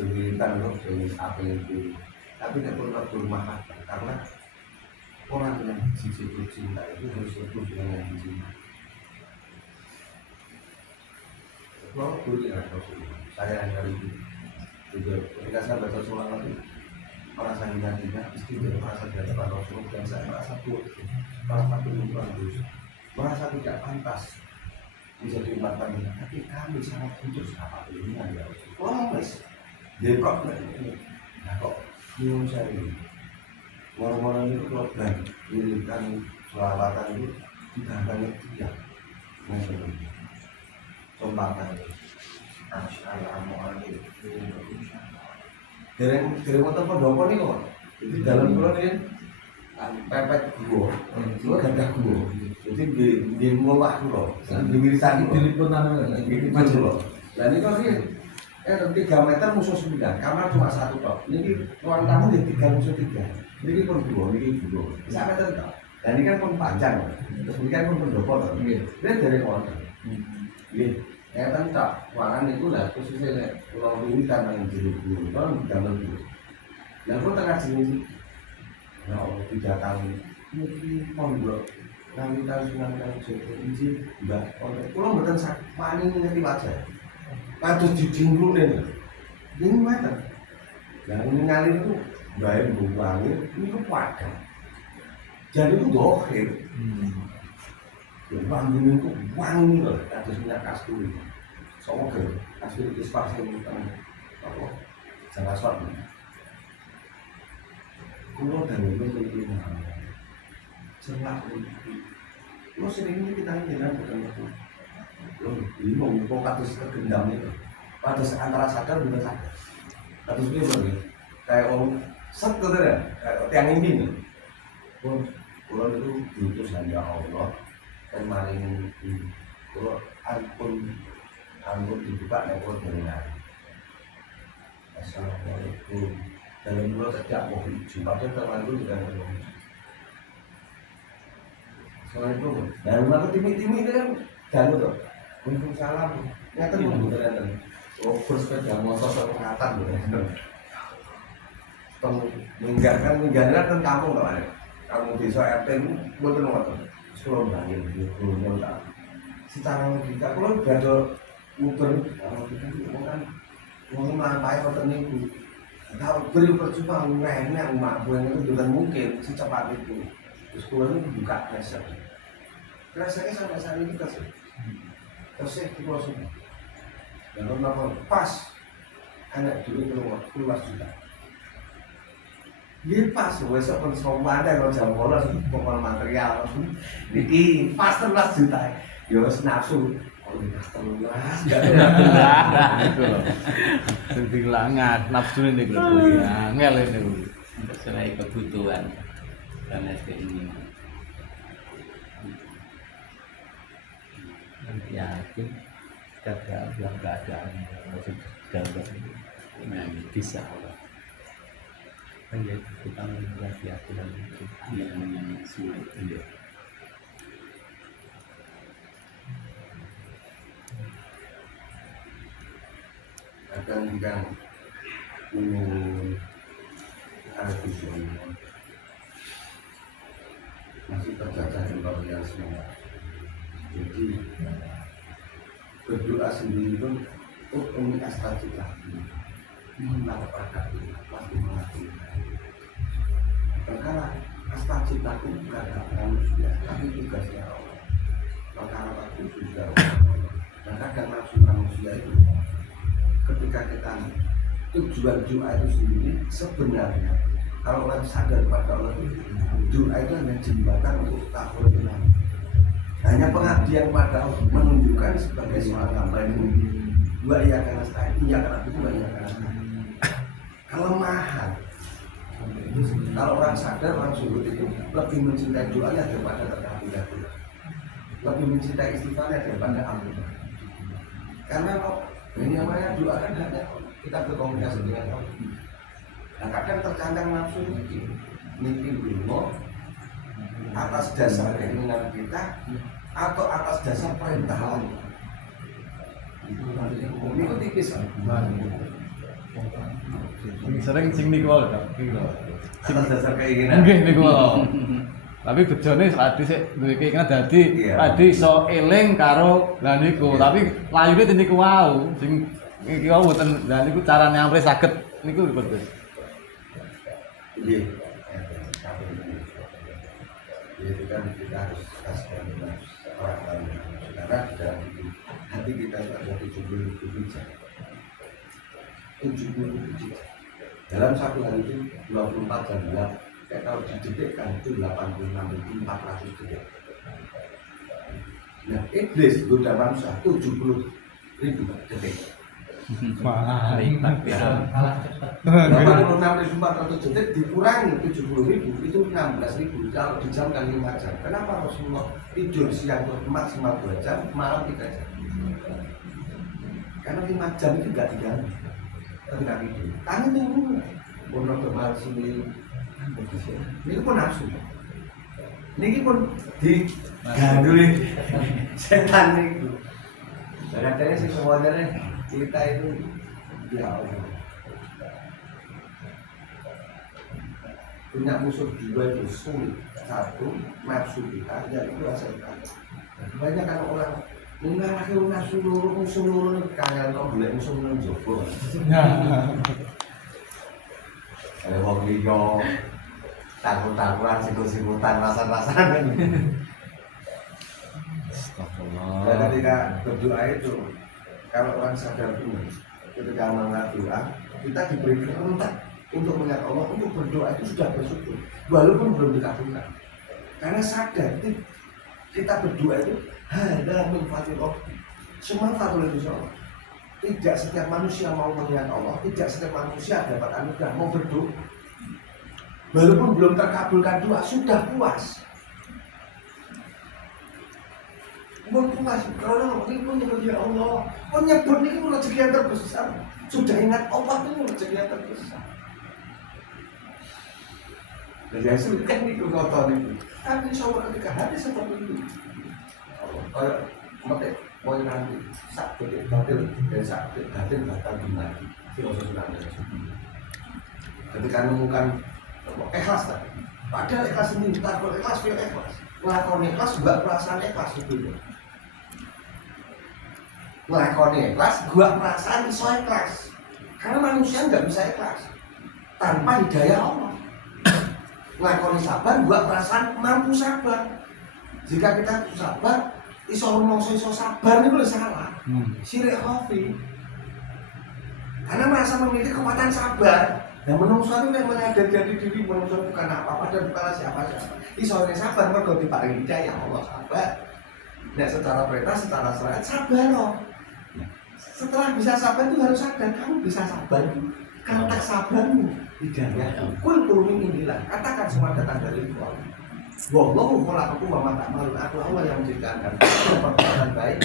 jelitan loh jenis apa itu. Tapi tidak perlu bermahat karena orang yang disebut cinta itu harus sebut dengan yang dicinta. Kalau dulu ya saya hari itu juga ketika saya baca surat lagi merasa hina-hina, istimewa merasa tidak dapat Rasul dan saya merasa buruk, merasa berdosa, merasa tidak pantas menjadi umat Tuhan. Tapi kami sangat butuh apa ini ya Rasul. Oh mas, depok ini, nah kok bingung saya ini. Orang-orang itu kalau dan dirikan selawatan itu tidak hanya tiap, maksudnya. Sombatan Assalamualaikum. Dereng wonten pendopo niku. Jadi dalam kula niki pepet gua. Kula gadah gua. Jadi nggih ngowah kula. Nggih wirsani dilipun anu nggih kula. Lah niku niki 3 meter musuh 9. Kamar cuma 1 tok. Niki ruang tamu nggih 3 musuh 3. Niki pun gua, niki gua. Sak meter tok. Lah niki kan pun panjang. Terus niki kan pun pendopo to. Nggih. Dereng wonten. Nggih. Enten tak ruangan itu lah khususnya nek kula wingi kan nang jero guru, kan damel guru. Lah kok tengah sini ya Allah didatangi iki pondok kami tahu Sunan Kalijaga izin Mbah oleh kula mboten sak wani ngerti wajah. Kados didingklune. Ini mboten. Lah ningali itu bae wangi niku padha. Jadi itu dohir. Wangi itu wangi loh, kados minyak kasturi. Soalnya kasturi itu pasti bukan apa jangan suatu. Kulo dan itu lebih mahal. Celak itu. Kulo sering ini kita jalan bukan aku. Kulo bingung kok kados kegendam itu. Kados antara sadar bukan sadar. Kados ini lagi kayak orang set gitu ya, kayak yang ini nih. Kulo itu diutus hanya Allah. Dan maling kalau ampun dibuka nekor dengan Assalamualaikum dalam dua sejak mau jumpanya terlalu dengan Assalamualaikum dan maka timi-timi itu kan jalan tuh Waalaikumsalam nyata dulu ternyata bersepeda motor sama ngatan meninggalkan kampung kamu desa RT itu betul motor sekolah bangun, sekolah tak. Secara logika, kalau berada muter, kalau kita kan mau melampai motor niku, tahu beri percuma nenek mak buang itu bukan mungkin secepat itu. Sekolah ini buka reset. Resetnya sampai saat ini terus, di proses. Dan kenapa pas anak dulu keluar juga. Dia pas, besok pun sombong ada kalau jam bolos pokok material niki pas 13 juta ya wis nafsu kalau pas 13 enggak ada itu loh sing langat nafsu ini lho angel ini sesuai kebutuhan dan SDI yakin gagal dalam keadaan maksud gagal ini bisa hanya kita melihat di aturan itu yang sulit itu. Akan kita minum air susu masih terjajah di luar semua. Jadi berdoa sendiri pun ini astagfirullah. Mengenal pada pasti mengerti. Perkara astagfirullahaladzim bukan manusia, tapi tugasnya Allah. Perkara waktu juga Allah. Dan kadang nafsu manusia itu, ketika kita tujuan doa itu sendiri sebenarnya, kalau orang sadar pada Allah itu, doa itu hanya jembatan untuk takut tenang. Hanya pengabdian pada Allah menunjukkan sebagai seorang hamba itu dua iya karena saya, iya karena itu, dua iya karena saya. Kelemahan. Kalau orang sadar, orang surut itu lebih mencintai doanya daripada terkabulnya doa. Lebih mencintai istighfarnya daripada ampunan. Karena ini namanya doa kan hanya kita berkomunikasi dengan Allah. Nah kadang terkadang nafsu mimpi dulu atas dasar keinginan kita atau atas dasar perintah Allah. Ini tipis kan? Sering sing niku lho, iki lho. Atas dasar keinginan. Nggih niku lho. Tapi bejone Adi sik duwe keinginan dadi Adi iso eling karo lha niku, tapi layune ten niku wau sing iki wau mboten lha niku carane ampre saged niku lho Gus. Iya. Itu kan kita harus kasih orang karena dalam hati kita itu ada 70.000 biji. 70.000 biji. Dalam satu hari itu 24 jam gelap. Kayak kalau didetikkan itu 86.400 detik. Nah, iblis goda manusia 70.000 detik. Wah, lipat ya. 86.400 detik dikurangi 70.000 itu 16.000 kalau dijamkan 5 jam. Kenapa Rasulullah tidur siang maksimal 2 jam, malam 3 jam? Karena 5 jam itu tidak diganggu ketika tidur. Tangan itu pun normal sini. Ini pun nafsu. Ini pun diganduli setan itu. Kadang-kadang sih semuanya kita itu ya Allah. Punya musuh jiwa itu sulit. Satu, nafsu kita, yang itu setan. Banyak kan orang mengalahkan nafsu loro, musuh loro kangen kok boleh musuh menjogo. Ada wong liya takut-takutan, sikut-sikutan, rasa-rasaan. Astagfirullah. Dan ketika berdoa itu, kalau orang sadar dulu, ketika mengenal doa, kita diberi kerentak untuk melihat Allah, untuk berdoa itu sudah bersyukur, walaupun belum dikabulkan. Karena sadar, kita berdoa itu hanya minfatil rabbi, semua fatul itu Allah. Tidak setiap manusia mau melihat Allah, tidak setiap manusia dapat anugerah mau berdoa. Walaupun belum terkabulkan doa, sudah puas. Mau puas, kalau ini pun menyebut ya Allah, menyebut ini pun rezeki yang terbesar. Sudah ingat Allah itu rezeki yang terbesar. Dan yang sulit kan itu kotor itu. Tapi insya Allah ketika hati seperti itu, Allah kayak mau nanti sakit batil dan sakit batil bakal dimati. Filosofi Anda. Ketika menemukan ikhlas tadi, padahal ikhlas ini takut ikhlas, feel ikhlas. Lakon ikhlas juga perasaan ikhlas itu. Lakon ikhlas juga perasaan iso ikhlas. Karena manusia nggak bisa ikhlas tanpa hidayah Allah. Lakon sabar juga perasaan mampu sabar. Jika kita sabar, iso rumongso iso sabar itu salah. Syirik khafi. Karena merasa memiliki kekuatan sabar. Dan menungso itu yang menyadari diri menungso bukan apa-apa dan bukan siapa-siapa. Iso sabar mergo diparingi hidayah Allah sabar. Nah, secara perintah, secara syariat sabar loh. Setelah bisa sabar itu harus sadar kamu bisa sabar. Kata sabarmu hidayah. Kul min indillah. Katakan semua datang dari Allah. Wallahu khalaqakum wa ma ta'malun. Aku Allah yang menciptakan perbuatan baik.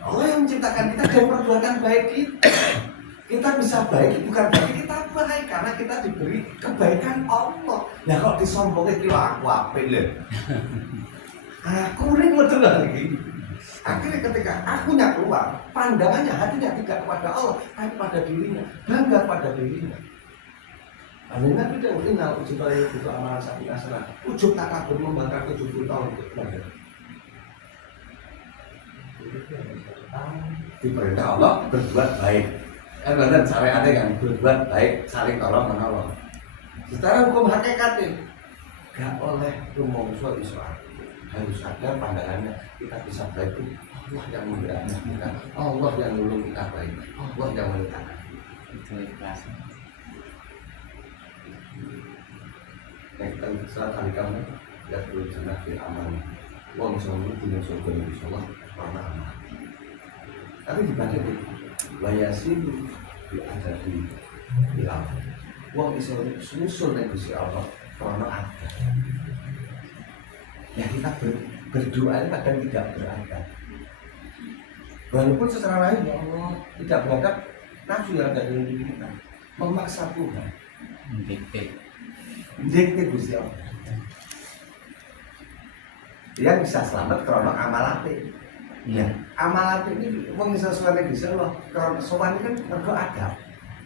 Allah yang menciptakan kita dan perbuatan baik kita. Kita bisa baik bukan berarti kita baik karena kita diberi kebaikan Allah. Nah kalau disombongin kira aku apa lho. Aku ini betul lagi. Akhirnya ketika akunya keluar, pandangannya hatinya tidak kepada Allah, tapi pada dirinya, bangga pada dirinya. Akhirnya tidak mengenal uji bayar itu amalan sapi asal. Ujub takabur membangkang 70 tahun untuk belajar. Diperintah Allah berbuat baik. Kan benar syariatnya kan berbuat baik, saling tolong menolong. Secara hukum hakikatnya gak oleh rumongso Islam. Harus ada pandangannya kita bisa baik itu Allah yang memberani kita, Allah yang nolong kita baik, Allah yang meletakkan. Itu ikhlas. Yang kita bisa kali kamu lihat dulu jenah di aman. Wong soalnya punya surga yang bisa Allah karena aman. Tapi dibalik itu, wayasin ada di bilang, wong Islam susul yang bisa Allah karena ada. Ya kita berdoa ini kadang tidak beradab. Walaupun secara lain ya Allah tidak beradab, nafsu yang ada dalam diri kita memaksa Tuhan. Dikte Gusti Allah. Dia bisa selamat karena amal apik. Iya, amalan ini wong iso suwane Gusti Allah. Kalau sowan kan mergo adab.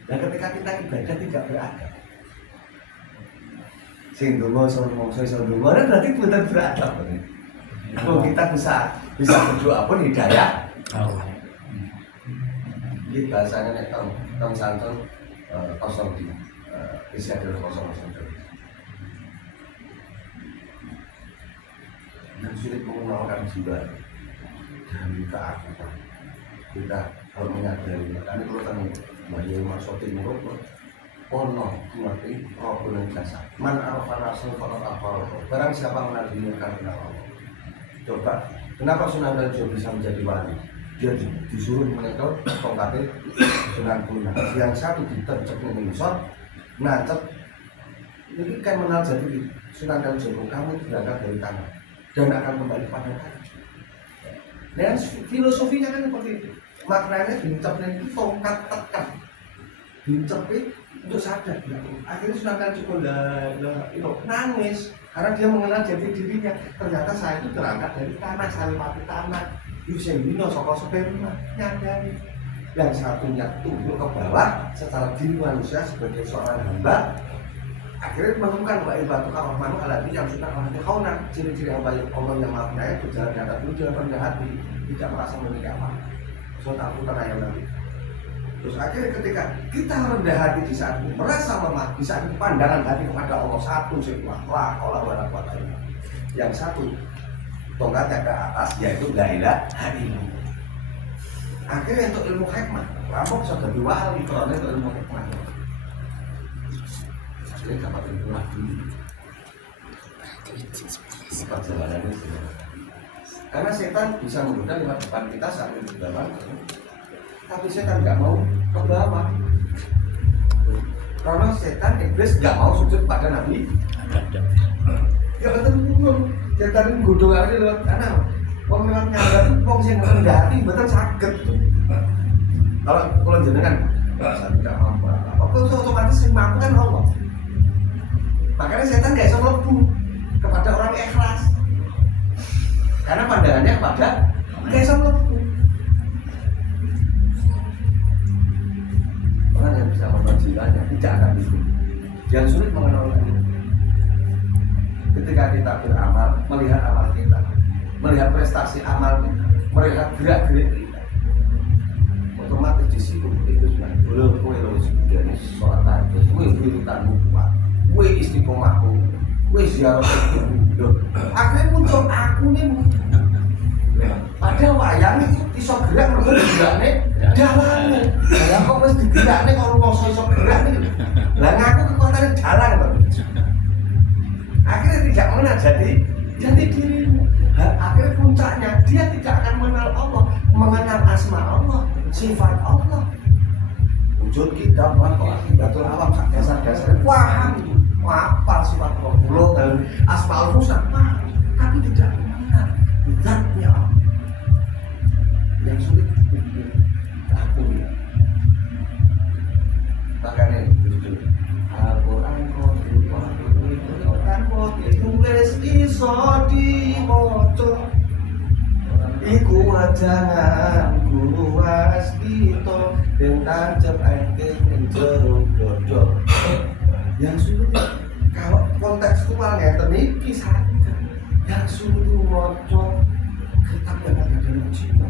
Dan ketika kita ibadah tidak beradab. Sing donga iso mongso iso donga berarti bukan beradab. Kalau kita bisa berdoa pun hidayah. Ini bahasanya nek tong santun kosong di isi ada kosong. Yang sulit mengenalkan jiwa dari keakuan kita harus menyadari makanya kalau kan bahaya maksudnya menurut ono ngerti roh dan jasa man arafan rasul kalau apa barang siapa mengenal diri karena Allah. Coba kenapa Sunan Kalijaga bisa menjadi wali? Dia disuruh menyetor tongkatnya Sunan Guna yang satu ditercep mengisor ngacep ini kan mengenal jadi Sunan Kalijaga kamu itu berangkat dari tanah dan akan kembali pada tanah. Dan filosofinya kan seperti itu. Maknanya diucapkan itu tongkat tekan, diucapkan untuk sadar. Akhirnya Sunan Kalijaga itu nangis karena dia mengenal jati dirinya. Ternyata saya itu terangkat dari tanah, salipati tanah. Yusewino Soko Sperma nyadari. Yang satunya tumbuh ke bawah secara diri manusia sebagai seorang hamba. Akhirnya menemukan bahwa ibadu karomanu alati yang sudah alati kaunan. Ciri-ciri hamba yang Allah yang maknanya berjalan di atas tujuan rendah hati, tidak merasa memiliki apa. So takut ayam nanti. Terus akhirnya ketika kita rendah hati di saat itu merasa lemah, di saat itu pandangan hati kepada Allah satu sebuah Allah wala yang satu tongkatnya ke atas yaitu la ilaha illallah. Akhirnya untuk ilmu hikmah, rampok sudah diwali karena untuk ilmu hikmah. Akhirnya dapat ilmu lagi. Perjalanannya karena setan bisa menggoda lewat depan kita sambil di bawah, tapi setan nggak mau ke bawah. Karena setan iblis nggak mau sujud pada Nabi. Ya betul. Setan godhong aja lewat tanah. Wong lewat nyadar, wong sing rendah hati betul saged. Kalau jenengan merasa tidak mampu, apa otomatis sing mampu kan Allah. Makanya setan nggak bisa mlebu kepada orang ikhlas. Karena pandangannya kepada nggak bisa mlebu. Orang yang bisa membuat jiwanya tidak akan itu. Yang sulit mengenal itu. Ketika kita beramal, melihat amal kita, melihat prestasi amal kita, melihat gerak-gerik kita, otomatis di situ itu sudah belum kue loh dari sholat tahajud, kue wirutanmu kuat, kue istiqomahmu, kue ziarah itu, akhirnya muncul aku nih. Padahal wayang itu iso gerak mereka digeraknya jalannya. Lah kok wis digeraknya kalau mau iso gerak nih. Lah ngaku kekuatannya jalan Pak. Akhirnya tidak mengenal jadi dirimu. Akhirnya puncaknya dia tidak akan mengenal Allah, mengenal asma Allah, sifat Allah. Wujud kita bahwa akidatul awam dasar-dasar paham, apa sifat Allah dan asmaul husna, tapi tidak mengenal zatnya Allah. Yang sulit aku ya. Makanya itu Al-Quran ditulis iso dimaca iku wajangan guru waskita den tancep ente jero dodol. Yang sulit kalau kontekstual ngeten iki saja. Yang sulit maca kitab yang ada dalam jiwa.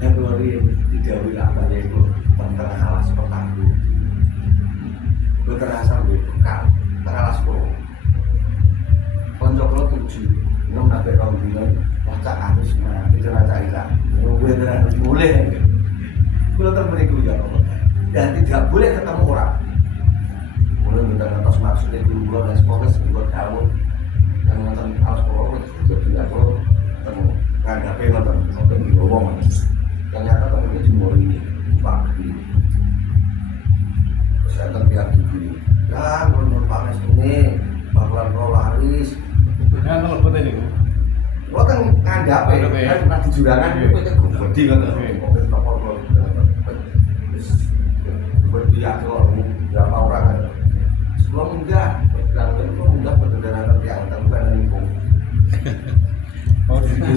Yang luar digawe apa ya itu tentang alas petanggu berterasa bekal teralas pro konco 7 nom nabe kau bilang wacak harus mana itu raca ilah gue benar boleh kalau temen itu ya dan tidak boleh ketemu orang mulai minta atas maksudnya dulu bulan responnya sebuah tahun yang nonton alas pro itu tidak pro ketemu ngadapin nonton sampai di ngomong ternyata temennya jumur ini pagi kesehatan pihak gigi ya menurut panas ini bakalan roh laris ya kalau betul ini lo kan nganggap ya kan pernah di jurangan itu gede kan mobil topor lo berdiak lo berapa orang sebelum enggak bilang itu enggak berdengar yang terbuka dari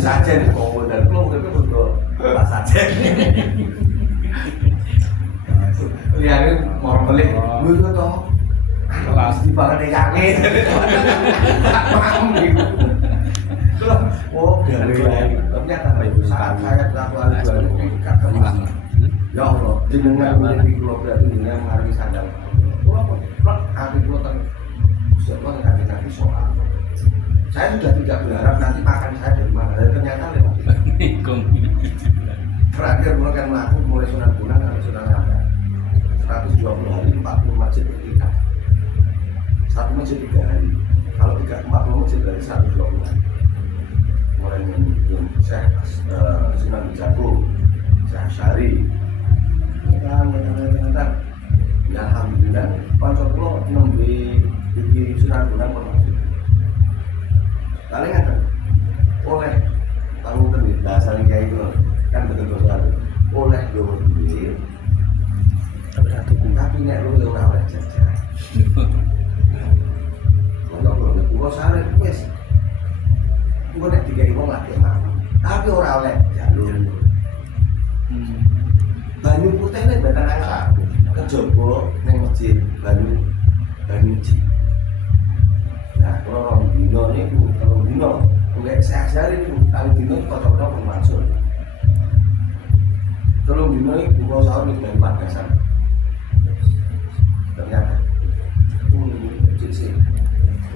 saja nih kau dan kau mungkin untuk Pak Sajen. Lihatnya mau beli, gue tuh toh kelas di bagian yakin, paham gitu. Oh dari ternyata itu saat saya terlalu kata ya Allah, jenengan menjadi pulau berarti jenengan mengalami sandal. Pulau hati pulau kan siapa yang nanti soal. Saya sudah tidak berharap nanti makan saya dari mana, dan ternyata lewat. Terakhir mulai kan melaku mulai Sunan Bonang sampai Sunan Ampel 120 hari 40 masjid bertiga. Satu masjid 3 hari. Kalau 40 masjid dari 120 hari. Mulai yang saya Sunan Jago, saya Syari. Ternyata ya alhamdulillah konco kula nembe iki Sunan Bonang pernah. Kali ngaten. Oleh tamu tenan dasar kiai itu kan betul sekali. Oleh yo duit. Tapi nek lu ora oleh jajan. Kalau kula sare wis. Kula nek digawe wong lagi mampu. Tapi ora oleh jalur. Banyu putih ini betul angka kejaba ning masjid banyu ji. Nah, kalau dino ini kalau dino enggak sehari ini kali dino kocok-kocok bermaksud. Kalau dino ini buka sahur di dari Pagasan. Ternyata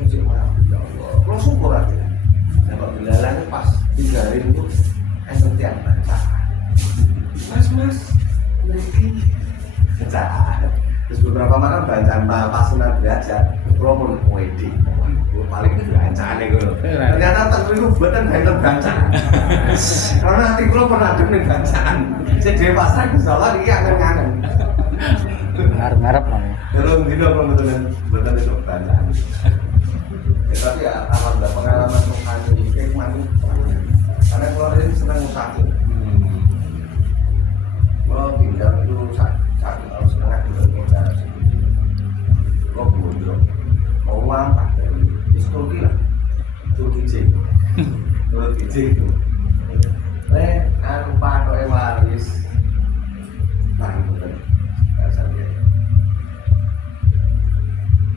cik maaf ya Allah. Kalau syukur aja. Dapat belalang pas 3 hari itu sentian baca. Mas bacaan. Terus beberapa malam bacaan pasunan belajar promo poedik paling bacaan itu ternyata terkeliru buatan banyak bacaan karena hati gue pernah dengar bacaan jadi pasrah kesalah ini angen-angen ngarep-ngarep lah ya. terus gitu kalau betul itu bacaan tapi ya alhamdulillah pengalaman menghani kayak mandi karena kalau ini senang usahain kalau tinggal itu satu tahun setengah kita kalau bodoh mau apa dari Turki lah Turki itu anu pakai waris nah itu kan dasar dia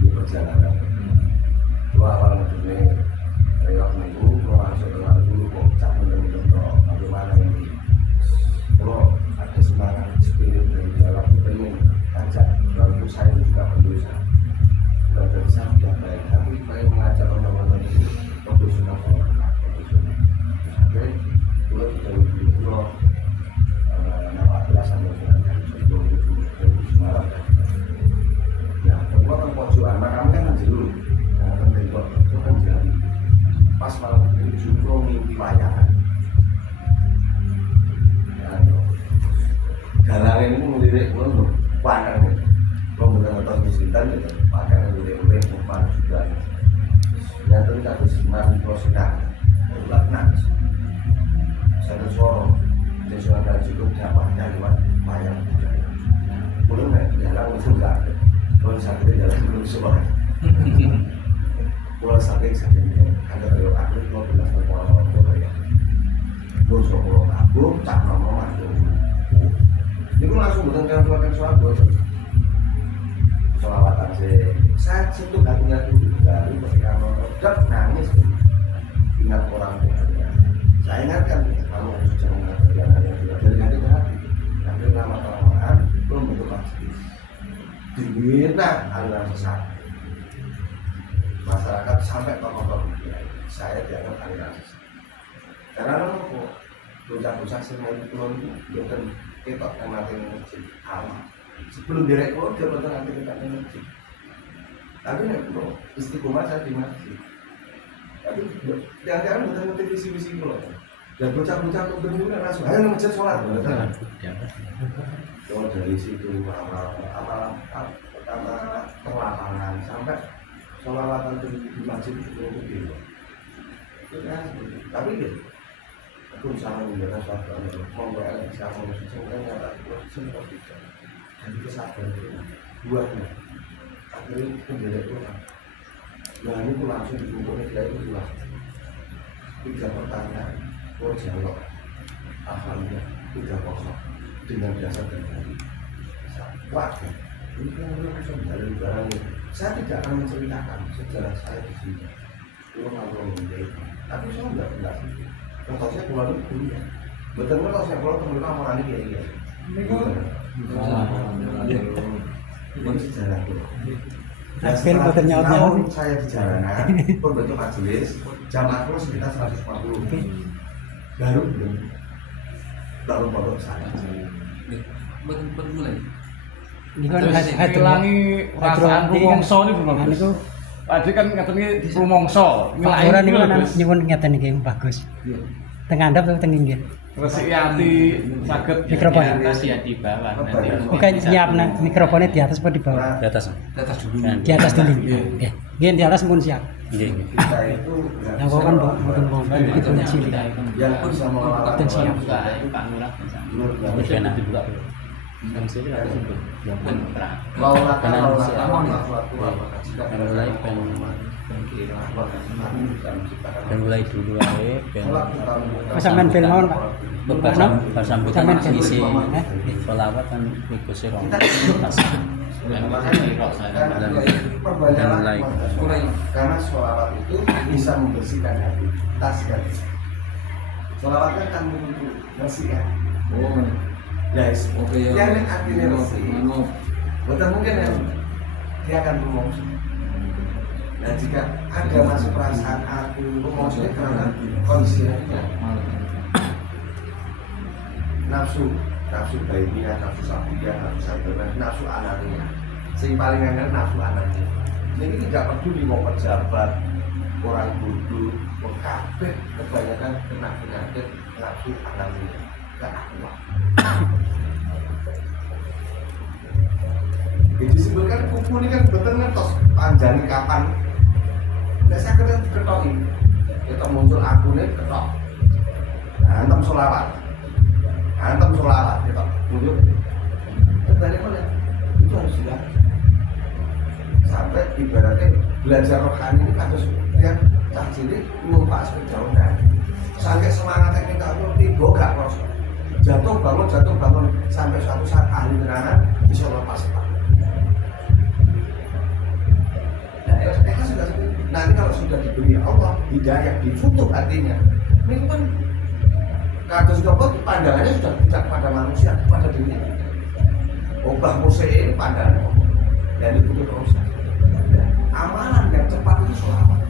di perjalanan dua awal ini reok minggu langsung dengar dulu kok cak mendengar bagaimana ini kalau ada semangat spirit dari dalam pengen ajak lalu saya itu juga berdosa dan saya sudah baik tapi saya mengajak orang-orang itu profesional oke dua sudah lebih dulu nama belasan orang itu semalam ya kedua kan pojokan makam kan dulu kan tembok itu kan jadi pas malam itu justru mimpi wayangan galang ini melirik belum pandang nih belum benar-benar miskintan gitu pandang melirik umpan juga yang tadi kata semangat proses ulat nangis saya suara sesuatu yang cukup dapatnya lewat wayang belum nih galang itu enggak ada kalau sakit jalan belum semua kalau sakit ada lewat aku kalau benar orang ya bos kalau aku tak mau mati itu langsung bukan keluarkan suatu selawatan saya sentuh hatinya itu dari ketika mau nangis ingat orang tuanya saya ingatkan kamu harus jangan yang dari hati ke hati tapi lama-kelamaan belum bentuk pasti diminta aliran sesat masyarakat sampai tokoh-tokoh saya dianggap aliran sesat karena apa bocah-bocah semuanya pulau itu bukan kita yang nanti masjid aman sebelum direkod dia betul nanti kita masjid tapi nih bro istiqomah saya di masjid tapi jangan-jangan betul nanti visi-visi pulau dan bocah-bocah kemudian langsung ayo masjid sholat betul kalau dari situ pertama perlapangan sampai sholawatan di masjid itu gitu tapi gitu aku sama menjaga suatu membuat siapa yang sebenarnya ada semua bisa dan itu sadar buatnya akhirnya menjadi orang nah ini langsung dikumpulkan dari itu lah 3 pertanyaan Oh jalur, alhamdulillah udah kosong dengan dasar dan hari. Kuat kan? Ini kan kosong dari barang ini. Saya tidak akan menceritakan sejarah saya di sini. Kalau menjadi, tapi saya enggak sih. Kalau saya keluar itu kuliah. Betul kalau saya keluar teman-teman orang ini ya. Ini sejarah itu. Nah, setelah tahun saya di jalanan, berbentuk majelis, jamaah sekitar 140. Baru pondok saya. Betul mulai. Ini kan ngilangi perasaan rumongso ini belum bagus. Tadi kan katanya rumongso, Ora niku kan nyuwun ngeten iki bagus. Teng ngandhap atau teng inggil? resiki ati saged Mikrofon. Kasih ya di bawah nanti. Oke, nyiapna mikrofonnya di atas apa di bawah? Di atas dulu. Di atas dulu. Oke. Nggih, di atas pun siap. Nggih. Kita itu Yang kau kan mboten wonten itu cilik. yang bisa mengelola Dan siap. Pak Lurah. Wis enak dibuka. Dan sini ada sumber. Yang Laulatan dan mulai dulu ae Pas sampean film mawon, Pak. pas sambutan Sampean film. isi Eh, selawat kan iku sira karena sholawat itu bisa membersihkan hati, taskan. Sholawat kan bersihkan. Oh, Guys, oke ya. yang artinya bersih. Betul mungkin yang dia akan rumongso. Nah jika ada masuk perasaan aku rumongso karena kondisinya nafsu baiknya, nafsu sapiya, nafsu sapiya, nafsu anaknya. Sing paling angel nafsu anaknya. Ini tidak peduli mau pejabat, orang bodoh, mau kabeh kebanyakan kena penyakit nafsu anaknya. Gak kuat. Disebutkan kuku ini kan betul ngetos panjang kapan. Nggak saya kira ketoki. Kita muncul akunnya ketok. Antem sholawat ketok. Muncul. Terbalik oleh itu harus sudah. Sampai ibaratnya belajar rohani ini harus yang cah cilik numpak sepeda ontel. Sampai semangatnya kita tiba gak kosong. Jatuh bangun sampai suatu saat ahli tenanan bisa lepas pak. Nanti kalau sudah diberi Allah hidayah difutuh hatinya, ini kan kados nopo pandangannya sudah tidak pada manusia, pada diri. Obah Mose ini pandangannya Allah dan difutuh terus. Amalan yang cepat itu sholawat.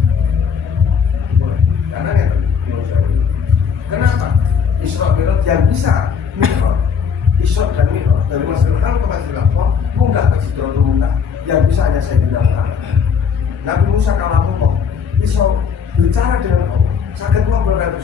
Karena ya, kenapa? Isra Mi'raj yang bisa Mi'raj, Isra dan Mi'raj dari Masjidil Haram ke Masjidil Aqsa munggah ke Sidratul Muntaha yang bisa hanya Sayyidina Muhammad. Nabi Musa kalau bisa bicara dengan Allah, sakit Allah